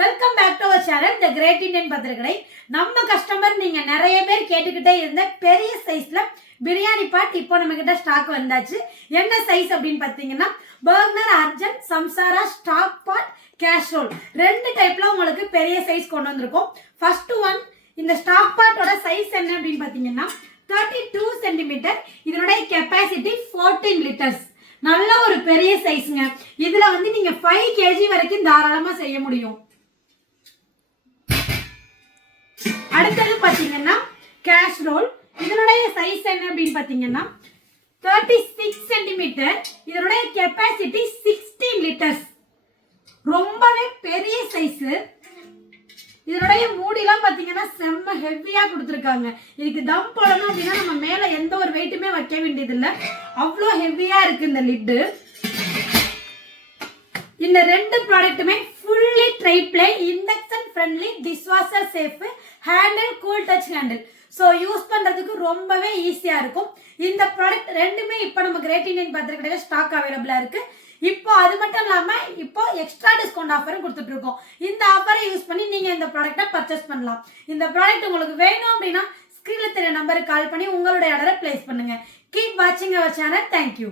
Welcome back to our channel the great Indian பத்திரக்கடை. நம்ம customer நீங்க நிறைய பேர் கேட்டுக்கிட்டே இருந்த பெரிய சைஸ்ல பிரியாணி பாட் இப்போ நம்ம கிட்ட ஸ்டாக் வந்தாச்சு. என்ன சைஸ் அப்படின்னு பாத்தீங்கன்னா பர்னர் அர்ஜன் சம்சாரா ஸ்டாக் பாட் கேஸ்ரோல் ரெண்டு டைப்ல உங்களுக்கு பெரிய சைஸ் கொண்டு வந்திருக்கோம். ஃபர்ஸ்ட் ஒன் இந்த ஸ்டாக் பாட்டோட சைஸ் என்ன அப்படின்னு பாத்தீங்கன்னா 32 சென்டிமீட்டர். இதனுடைய கெப்பாசிட்டி 14 லிட்டர்ஸ். நல்ல ஒரு பெரிய சைஸ்ங்க. இதுல வந்து நீங்க 5 kg வரைக்கும் தாராளமா செய்ய முடியும். அடுத்தது பாத்தீங்கன்னா கேஸ்ரோல். இதனுடைய சைஸ் என்ன அப்படின்னு பாத்தீங்கன்னா 36 சென்டிமீட்டர். இதனுடைய கெப்பாசிட்டி 16 லிட்டர்ஸ். ரொம்பவே பெரிய சைஸ். இதனுடைய மூடிலாம் பாத்தீங்கன்னா செம்ம ஹெவியா கொடுத்துருக்காங்க. இதுக்கு தம் போடணும் அப்படின்னா நம்ம மேல எந்த ஒரு வெயிட்டுமே வைக்க வேண்டியது இல்லை. அவ்வளோ ஹெவியா இருக்கு இந்த லிட்டு. இந்த ரெண்டு ப்ராடக்ட்டுமே fully tri, induction friendly, dishwasher safe, handle cool touch handle. So use பண்றதுக்கு ரொம்பவே ஈஸியா இருக்கும். இந்த ப்ராடக்ட் ரெண்டுமே இப்போ நம்ம கிரேட் இந்தியன் பத்திரக்கடையில் ஸ்டாக் அவைலபிளா இருக்கு. இப்போ அது மட்டும் இல்லாம இப்போ எக்ஸ்ட்ரா டிஸ்கவுண்ட் ஆஃபரும் கொடுத்துட்டு இருக்கோம். இந்த ஆஃபரை யூஸ் பண்ணி நீங்க இந்த ப்ராடக்ட்டை பர்ச்சேஸ் பண்ணலாம். இந்த ப்ராடக்ட் உங்களுக்கு வேணும் அப்படின்னா ஸ்கிரீன்ல தெரிய நம்பருக்கு கால் பண்ணி உங்களுடைய ஆர்டரை பிளேஸ் பண்ணுங்க. கீப் வாட்சிங் அவர் சேனல். தேங்க்யூ.